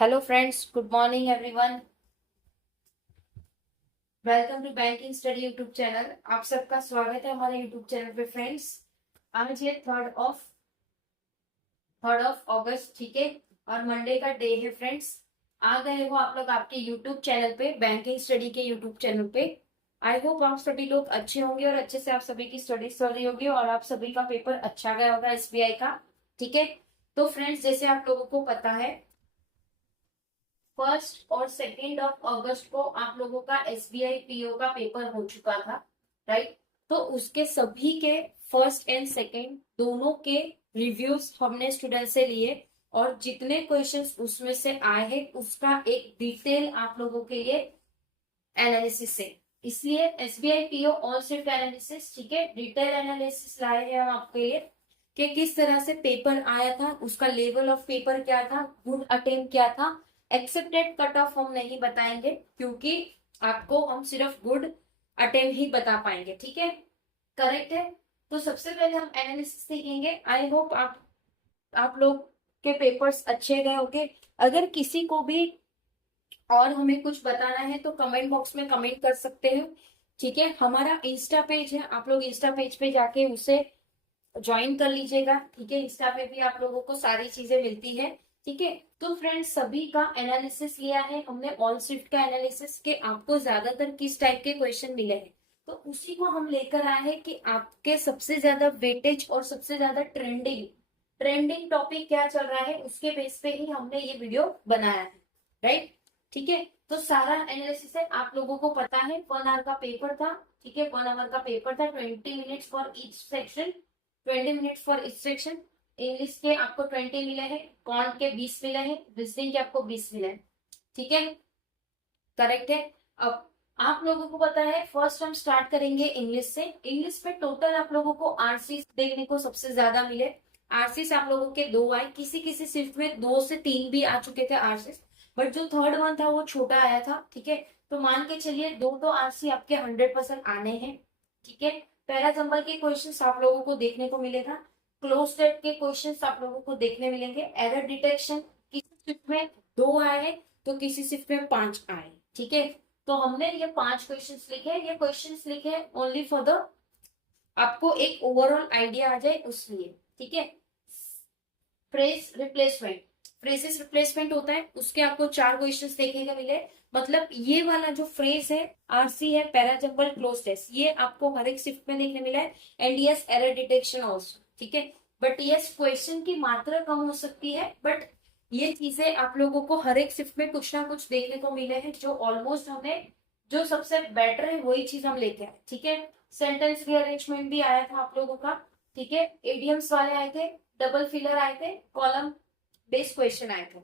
Hello friends, good morning everyone. Welcome to banking study YouTube channel. आप सबका स्वागत है हमारे यूट्यूब चैनल पे फ्रेंड्स। आज है थर्ड ऑफ अगस्त, ठीक है, और मंडे का डे है फ्रेंड्स। आ गए हो आप लोग आपके यूट्यूब चैनल पे, बैंकिंग स्टडी के यूट्यूब चैनल पे। आई होप आप सभी लोग अच्छे होंगे और अच्छे से आप सभी की स्टडीज चल रही होगी और आप सभी का पेपर अच्छा गया होगा एसबीआई का। ठीक है, तो फ्रेंड्स जैसे आप लोगों को पता है, 1 और 2 अगस्त को आप लोगों का एसबीआई पीओ का पेपर हो चुका था, राइट। तो उसके सभी के फर्स्ट एंड सेकंड दोनों के रिव्यूज हमने स्टूडेंट से लिए और जितने क्वेश्चंस उसमें से आए हैं उसका एक डिटेल आप लोगों के लिए एनालिसिस है। इसलिए SBI PO all shift analysis, ठीक है, डिटेल एनालिसिस लाए हैं हम आपके लिए कि किस तरह से पेपर आया था, उसका लेवल ऑफ पेपर क्या था, गुड अटेम्प्ट क्या था। एक्सेप्टेड कट ऑफ हम नहीं बताएंगे क्योंकि आपको हम सिर्फ गुड अटेम्प्ट ही बता पाएंगे, ठीक है, करेक्ट है। तो सबसे पहले हम एनालिसिस देखेंगे। आई होप आप लोग के पेपर्स अच्छे गए होंगे। अगर किसी को भी और हमें कुछ बताना है तो कमेंट बॉक्स में कमेंट कर सकते हो, ठीक है। हमारा इंस्टा पेज है, आप लोग इंस्टा पेज पे जाके उसे ज्वाइन कर लीजिएगा, ठीक है। इंस्टा पे भी आप लोगों को सारी चीजें मिलती है, ठीक है। तो फ्रेंड्स सभी का एनालिसिस लिया है हमने, ऑल शिफ्ट का एनालिसिस, के आपको ज्यादातर किस टाइप के क्वेश्चन मिले हैं तो उसी को हम लेकर आए हैं कि आपके सबसे ज्यादा वेटेज और सबसे ज्यादा ट्रेंडिंग ट्रेंडिंग टॉपिक क्या चल रहा है उसके बेस पे ही हमने ये वीडियो बनाया है, राइट। ठीक है, तो सारा एनालिसिस है, आप लोगों को पता है 1 आवर का पेपर था, ठीक है, 1 आवर का पेपर था, 20 minutes for each section, 20 minutes for each section. English के आपको 20 मिले हैं, कॉन्ट के 20 मिले हैं, रीजनिंग के आपको 20 मिले हैं, ठीक है, करेक्ट है। अब आप लोगों को पता है फर्स्ट हम स्टार्ट करेंगे इंग्लिश से। इंग्लिश में टोटल आप लोगों को आरसी देखने को सबसे ज्यादा मिले। आरसीस आप लोगों के 2 आए, किसी किसी शिफ्ट में 2 से 3 भी आ चुके थे आरसीस, बट जो थर्ड वन था वो छोटा आया था, ठीक है। तो मान के चलिए 2 आरसी आपके 100% आने हैं, ठीक है। पैराजंबल के क्वेश्चन आप लोगों को देखने को मिलेगा, क्लोज सेट के क्वेश्चन आप लोगों को देखने मिलेंगे। एरर डिटेक्शन किसी शिफ्ट में 2 आए हैं तो किसी शिफ्ट में 5 आए, ठीक है। तो हमने ये 5 क्वेश्चंस लिखे, ये क्वेश्चंस लिखे ओनली फॉर द आपको एक ओवरऑल आइडिया आ जाए उसलिए, ठीक है। फ्रेज रिप्लेसमेंट, फ्रेजेस रिप्लेसमेंट होता है, उसके आपको 4 क्वेश्चंस देखने को मिले। मतलब ये वाला जो फ्रेज है, आरसी है, पैराजंबल, क्लोज टेस्ट, ये आपको हर एक शिफ्ट में देखने मिला है। And yes error detection also, ठीक है। बट यस क्वेश्चन की मात्रा कम हो सकती है, बट ये चीजें आप लोगों को हर एक शिफ्ट में कुछ ना कुछ देखने को मिले हैं, जो ऑलमोस्ट हमें जो सबसे बेटर है वही चीज हम लेके आए, ठीक है। सेंटेंस रीअरेंजमेंट भी आया था आप लोगों का, ठीक है। एडियम्स वाले आए थे, डबल फिलर आए थे, कॉलम बेस्ड क्वेश्चन आए थे,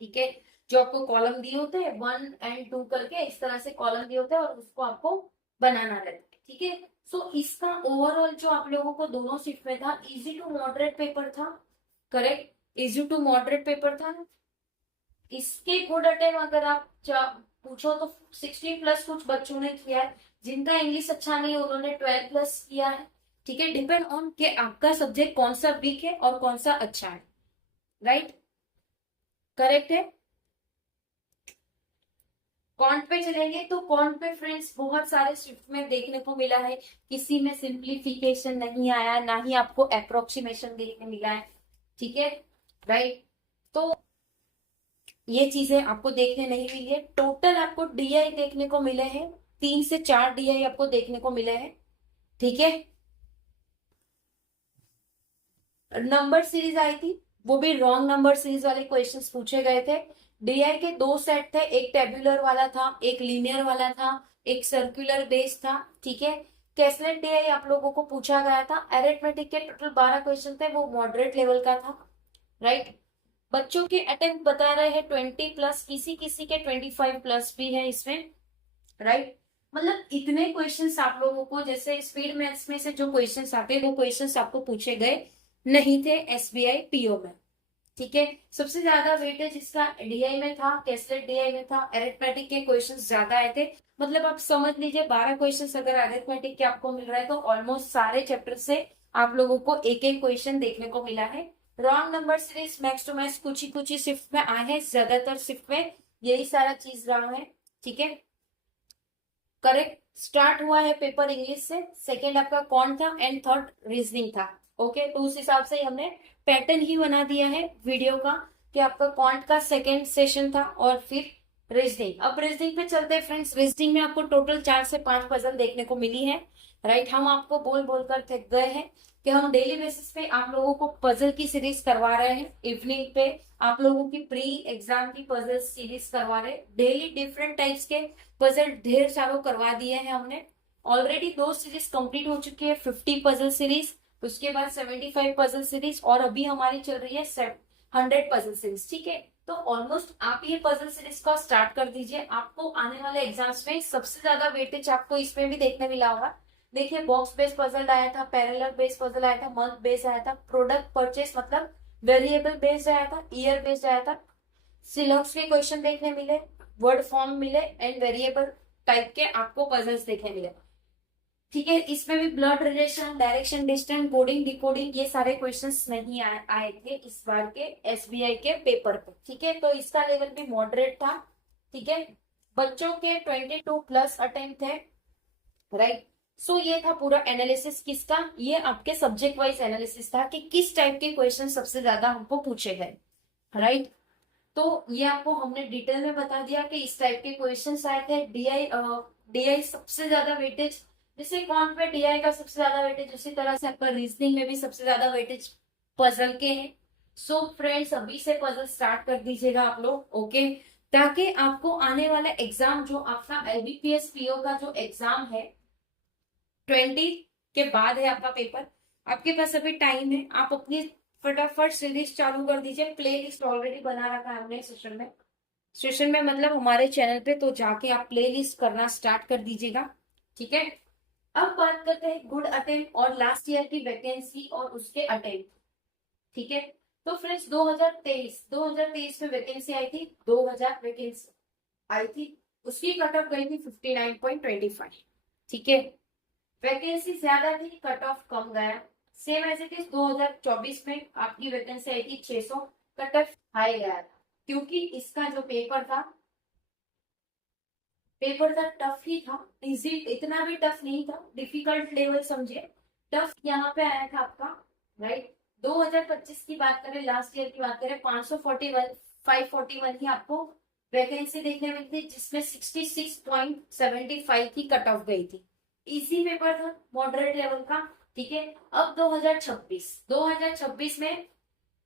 ठीक है। जो आपको कॉलम दिए होते हैं 1 और 2 करके, इस तरह से कॉलम दिए होते हैं और उसको आपको बनाना रहता है, ठीक है। सो इसका ओवरऑल जो आप लोगों को दोनों शिफ्ट में था, इजी टू मॉडरेट पेपर था, correct, easy to moderate paper था। इसके गुड अटेम्प्ट अगर आप पूछो तो 16+ कुछ बच्चों ने किया है, जिनका इंग्लिश अच्छा नहीं है उन्होंने 12+ किया है, ठीक है। डिपेंड ऑन के आपका सब्जेक्ट कौन सा वीक है और कौन सा अच्छा है, राइट, करेक्ट है। कॉन्ट पे चलेंगे तो कॉन्ट पे फ्रेंड्स बहुत सारे शिफ्ट में देखने को मिला है, किसी में सिंप्लीफिकेशन नहीं आया, ना ही आपको अप्रोक्सीमेशन देखने मिला है, ठीक है, राइट। तो ये चीजें आपको देखने नहीं मिली है। टोटल आपको डीआई देखने को मिले हैं, 3 से 4 डीआई आपको देखने को मिले हैं, ठीक है। नंबर सीरीज आई थी, वो भी रॉन्ग नंबर सीरीज वाले क्वेश्चंस पूछे गए थे। डीआई के 2 सेट थे, एक टेबुलर वाला था, एक लीनियर वाला था, एक सर्कुलर बेस था, ठीक है। कैसलेट डीआई आप लोगों को पूछा गया था। अरिथमेटिक के टोटल 12 क्वेश्चन थे, वो मॉडरेट लेवल का था, राइट। बच्चों के अटेम्प्ट बता रहे हैं 20+, किसी किसी के 25+ भी है इसमें, राइट। मतलब इतने क्वेश्चंस आप लोगों को, जैसे स्पीड मैथ्स में से जो क्वेश्चंस आते हैं वो क्वेश्चंस आपको पूछे गए नहीं थे एसबीआई पीओ में, ठीक है। सबसे ज्यादा वेटेज इसका डीआई में था, कैसलेट डीआई में था, अरिथमेटिक के क्वेश्चंस ज्यादा आए थे। मतलब आप समझ लीजिए 12 क्वेश्चंस अगर अरिथमेटिक के आपको मिल रहा है तो ऑलमोस्ट सारे चैप्टर से आप लोगों को एक एक क्वेश्चन देखने को मिला है, wrong number series max to max कुछ ही शिफ्ट में आए हैं, ज्यादातर शिफ्ट में यही सारा चीज रहा है, ठीक है। करेक्ट स्टार्ट हुआ है पेपर इंग्लिश से, सेकंड आपका कौन था एंड थर्ड रीजनिंग था। ओके, तो उस हिसाब से हमने पैटर्न ही बना दिया है वीडियो का कि आपका कॉन्ट का सेकंड सेशन था और फिर रीजनिंग। अब रीजनिंग पे चलते हैं फ्रेंड्स। रीजनिंग में आपको टोटल 4 से 5 पजल देखने को मिली है, राइट। हम आपको बोल बोल कर थक गए हैं कि हम डेली बेसिस पे आप लोगों को पजल की सीरीज करवा रहे हैं। इवनिंग पे आप लोगों की प्री एग्जाम की पजल सीरीज करवा रहे हैं। डेली डिफरेंट टाइप्स के पजल ढेर सारों करवा दिए हैं हमने। ऑलरेडी 2 सीरीज कंप्लीट हो चुकी है, 50 पजल सीरीज, उसके बाद 75 पजल सीरीज, और अभी हमारी चल रही है 100 पजल सीरीज, ठीक है। तो ऑलमोस्ट आप ये पजल सीरीज को स्टार्ट कर दीजिए। आपको आने वाले एग्जाम्स में सबसे ज्यादा वेटेज आपको इसमें भी देखने मिला होगा। देखिए, बॉक्स बेस्ड पजल आया था, पैरेलल बेस्ड पजल आया था, मंथ बेस्ड आया था, प्रोडक्ट परचेस मतलब वेरिएबल बेस्ड आया था, ईयर बेस्ड आया था, सिलॉक्स के क्वेश्चन देखने मिले, वर्ड फॉर्म मिले एंड वेरिएबल टाइप के आपको पजल्स देखने मिले, ठीक है। इसमें भी blood relation, direction, distance, coding, decoding, ये सारे क्वेश्चंस नहीं आए थे इस बार के एसबीआई के पेपर पे, ठीक है। तो इसका लेवल भी मॉडरेट था, ठीक है। बच्चों के 22 प्लस अटेम्प्ट थे, राइट। सो ये था पूरा एनालिसिस किसका, ये आपके सब्जेक्ट वाइज एनालिसिस था कि किस टाइप के क्वेश्चन सबसे ज्यादा हमको पूछे गए, राइट। तो ये आपको हमने डिटेल में बता दिया कि इस टाइप के क्वेश्चंस आए थे। डीआई सबसे ज्यादा वेटेज, जैसे कौन पे डीआई का सबसे ज्यादा वेटेज, उसी तरह से आपका रीजनिंग में भी सबसे ज्यादा वेटेज पजल के हैं। सो फ्रेंड्स, अभी से पजल स्टार्ट कर दीजिएगा आप लोग, ओके, ताकि आपको आने वाला एग्जाम जो आपका एलबीपीएस पीओ का जो एग्जाम है 20 के बाद है आपका पेपर, आपके पास अभी टाइम है। आप अपनी फटाफट सीरीज चालू कर दीजिए। प्ले लिस्ट ऑलरेडी बना रखा है हमने सेशन में मतलब हमारे चैनल पे, तो जाके आप प्ले लिस्ट करना स्टार्ट कर दीजिएगा, ठीक है। अब बात करते हैं गुड अटेम्प्ट और लास्ट ईयर की वैकेंसी और उसके अटेम्प्ट, ठीक है। तो फ्रेंड्स 2023 में वैकेंसी आई थी, 2000 वैकेंसी आई थी, उसकी कट ऑफ गई थी 59.25, ठीक है। वैकेंसी ज्यादा थी, कट ऑफ कम गया। सेम एज इट इज 2024 में आपकी वैकेंसी आई थी 600, कट ऑफ हाई गया था, क्योंकि इसका जो पेपर था टफ ही था, इजी इतना भी टफ नहीं था, डिफिकल्ट लेवल समझिए। टफ यहाँ पे आया था आपका, राइट। 2025 की बात करें, लास्ट ईयर की बात करें, 541 ही आपको वैकेंसी देखने मिली थी, जिसमें 66.75 की कट ऑफ गई थी। इजी पेपर था, मॉडरेट लेवल का, ठीक है। अब 2026 में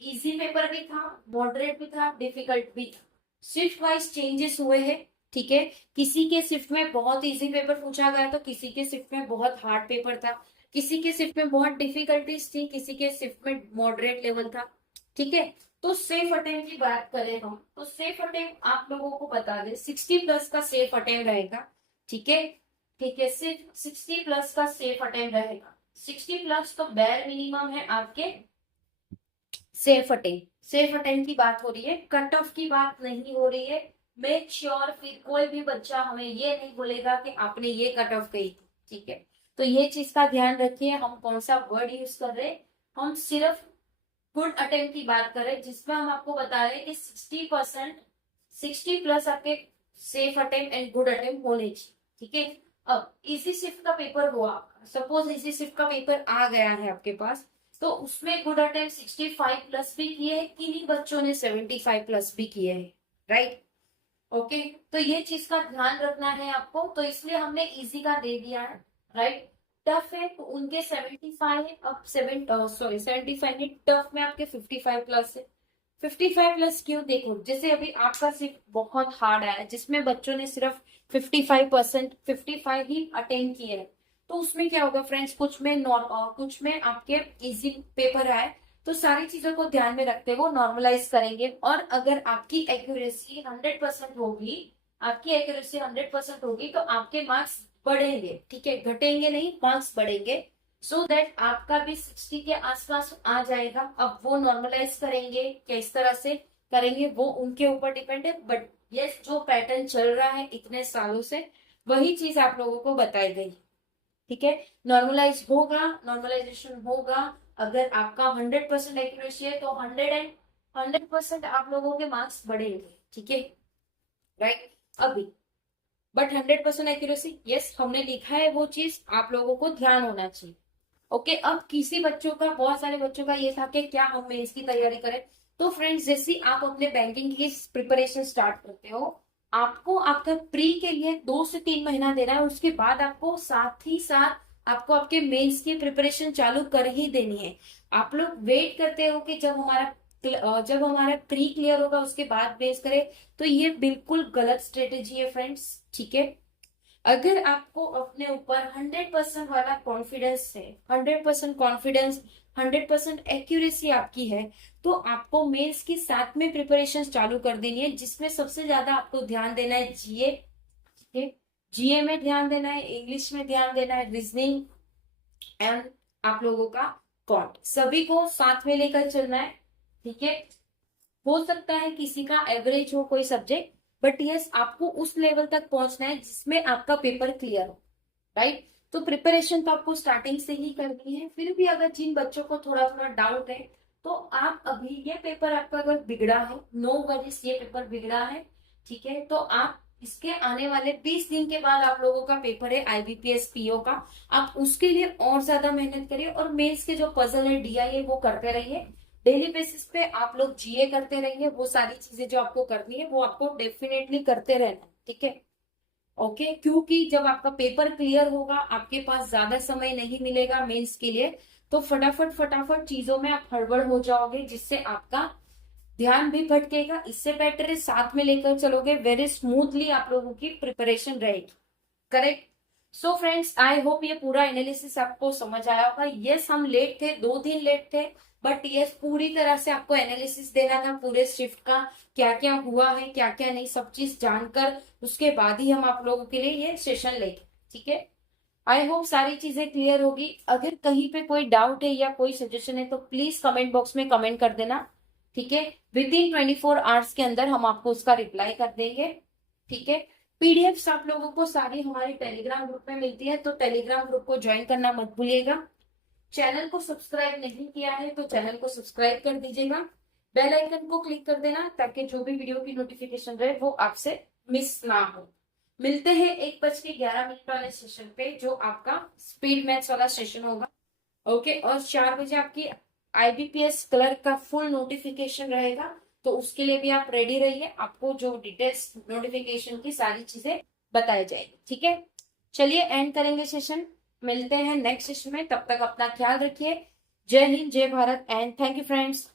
इजी पेपर भी था, मॉडरेट भी था, डिफिकल्ट भी था। शिफ्ट वाइज चेंजेस हुए हैं, ठीक है। किसी के शिफ्ट में बहुत इजी पेपर पूछा गया तो किसी के शिफ्ट में बहुत हार्ड पेपर था, किसी के शिफ्ट में बहुत डिफिकल्टीज थी, किसी के शिफ्ट में मॉडरेट लेवल था, ठीक है। तो सेफ अटेम्प्ट की बात करें हम, तो सेफ अटेम्प्ट आप लोगों को बता दें 60 प्लस का सेफ अटेम्प्ट रहेगा, ठीक है। ठीक है, सिर्फ 60 प्लस का सेफ अटेम्प्ट रहेगा। 60 प्लस तो बैर मिनिमम है आपके सेफ अटेम्प्ट की बात हो रही है, कट ऑफ की बात नहीं हो रही है। मेक श्योर फिर कोई भी बच्चा हमें ये नहीं बोलेगा कि आपने ये कट ऑफ कही थी, ठीक है। तो ये चीज का ध्यान रखिए, हम कौन सा वर्ड यूज कर रहे हैं, हम सिर्फ गुड अटेम्प्ट की बात करें, जिसमें हम आपको बता रहे हैं कि 60 प्लस आपके safe attempt and good attempt होने चाहिए, ठीक है। अब इसी शिफ्ट का पेपर हुआ, सपोज इसी शिफ्ट का पेपर आ गया है आपके पास, तो उसमें गुड अटेम्प्ट 65 प्लस भी किए हैं, किन्हीं बच्चों ने 75 प्लस भी किए हैं, राइट। ओके, तो ये चीज का ध्यान रखना है आपको, तो इसलिए हमने इजी का दे दिया है, राइट। टफ है तो उनके 75 है, अब 75 नहीं, टफ में आपके 55 प्लस है। 55 प्लस क्यों, देखो जैसे अभी आपका सिर्फ बहुत हार्ड आया जिसमें बच्चों ने सिर्फ 55 ही अटेंड किए हैं, तो उसमें क्या होगा फ्रेंड्स, कुछ में आपके इजी पेपर आए, तो सारी चीजों को ध्यान में रखते हुए नॉर्मलाइज करेंगे। और अगर आपकी एक्यूरेसी 100% होगी, तो आपके मार्क्स बढ़ेंगे, ठीक है, घटेंगे नहीं, मार्क्स बढ़ेंगे। सो दैट आपका भी 60 के आसपास आ जाएगा। अब वो नॉर्मलाइज करेंगे किस तरह से करेंगे वो उनके ऊपर डिपेंड है, बट ये जो पैटर्न चल रहा है इतने सालों से वही चीज आप लोगों को बताई गई, ठीक है। नॉर्मलाइजेशन होगा, अगर आपका 100% एक्यूरेसी है तो 100% आप लोगों के मार्क्स बढ़ेंगे, ठीक है, राइट। अभी बट 100% एक्यूरेसी, यस हमने लिखा है वो चीज, आप लोगों को ध्यान होना चाहिए। ओके, अब किसी बच्चों का, बहुत सारे बच्चों का ये था कि क्या हम मेंस की तैयारी करें। तो फ्रेंड्स, जैसे ही आप अपने बैंकिंग की प्रिपरेशन स्टार्ट करते हो, आपको आपका प्री के लिए 2 से 3 महीना देना है, उसके बाद आपको साथ ही साथ आपको आपके मेंस की प्रिपरेशन चालू कर ही देनी है। आप लोग वेट करते हो कि जब हमारा प्री क्लियर होगा उसके बाद बेस करें, तो ये बिल्कुल गलत स्ट्रेटेजी है फ्रेंड्स, ठीक है। अगर आपको अपने ऊपर 100% वाला कॉन्फिडेंस है, 100% कॉन्फिडेंस, 100% एक्यूरेसी आपकी है, तो आपको मेंस की साथ में प्रिपरेशन चालू कर देनी है, जिसमें सबसे ज्यादा आपको ध्यान देना है जीए, ठीक है। जीए में ध्यान देना है, इंग्लिश में ध्यान देना है, रीजनिंग एंड आप लोगों का कॉन्ट, सभी को साथ में लेकर चलना है, ठीक है। हो सकता है किसी का एवरेज हो कोई सब्जेक्ट, बट यस आपको उस लेवल तक पहुंचना है जिसमें आपका पेपर क्लियर हो, राइट। तो प्रिपरेशन तो आपको स्टार्टिंग से ही करनी है। फिर भी अगर जिन बच्चों को थोड़ा थोड़ा डाउट है, तो आप अभी, ये पेपर आपका अगर बिगड़ा है, नो वरीज, ये पेपर बिगड़ा है, ठीक है, तो आप इसके आने वाले 20 दिन के बाद आप लोगों का पेपर है IBPS PO का, आप उसके लिए और ज्यादा मेहनत करिए, और मेंस के जो पजल है DI है वो करते रहिए। डेली बेसिस पे आप लोग GA करते रहिए, वो सारी चीजें जो आपको करनी है वो आपको डेफिनेटली करते रहना, ठीक है। ओके, क्योंकि जब आपका पेपर क्लियर होगा, आपके पास ज्यादा समय नहीं मिलेगा मेंस के लिए, तो फटाफट फटाफट चीजों में आप हड़बड़ हो जाओगे, जिससे आपका ध्यान भी भटकेगा। इससे बेटर है साथ में लेकर चलोगे, वेरी स्मूथली आप लोगों की प्रिपरेशन रहेगी, correct. So friends, I hope ये पूरा एनालिसिस आपको समझ आया होगा। यस हम लेट थे, 2 दिन लेट थे, बट यस पूरी तरह से आपको एनालिसिस देना था पूरे शिफ्ट का, क्या क्या हुआ है, क्या क्या नहीं, सब चीज जानकर उसके बाद ही हम आप लोगों के लिए ये सेशन लेंगे, ठीक है। आई होप सारी चीजें क्लियर होगी। अगर कहीं पे कोई डाउट है या कोई सजेशन है तो प्लीज कमेंट बॉक्स में कमेंट कर देना, ठीक है। विद इन 24 आवर्स के अंदर हम आपको उसका रिप्लाई कर देंगे, ठीक है। पीडीएफ्स आप लोगों को सारी हमारे टेलीग्राम ग्रुप में मिलती है, तो टेलीग्राम ग्रुप को ज्वाइन करना मत भूलिएगा। चैनल को सब्सक्राइब नहीं किया है तो चैनल को सब्सक्राइब कर दीजिएगा, बेल आइकन को क्लिक कर देना, ताकि जो भी वीडियो की नोटिफिकेशन रहे वो आपसे मिस ना हो। मिलते हैं 1:11 वाले सेशन पे, जो आपका स्पीड मैथ्स वाला सेशन होगा, ओके। और 4 बजे आपकी IBPS क्लर्क का फुल नोटिफिकेशन रहेगा, तो उसके लिए भी आप रेडी रहिए, आपको जो डिटेल्स नोटिफिकेशन की सारी चीजें बताई जाएगी, ठीक है। चलिए एंड करेंगे सेशन, मिलते हैं नेक्स्ट सेशन में, तब तक अपना ख्याल रखिए। जय हिंद, जय Bharat and thank you friends.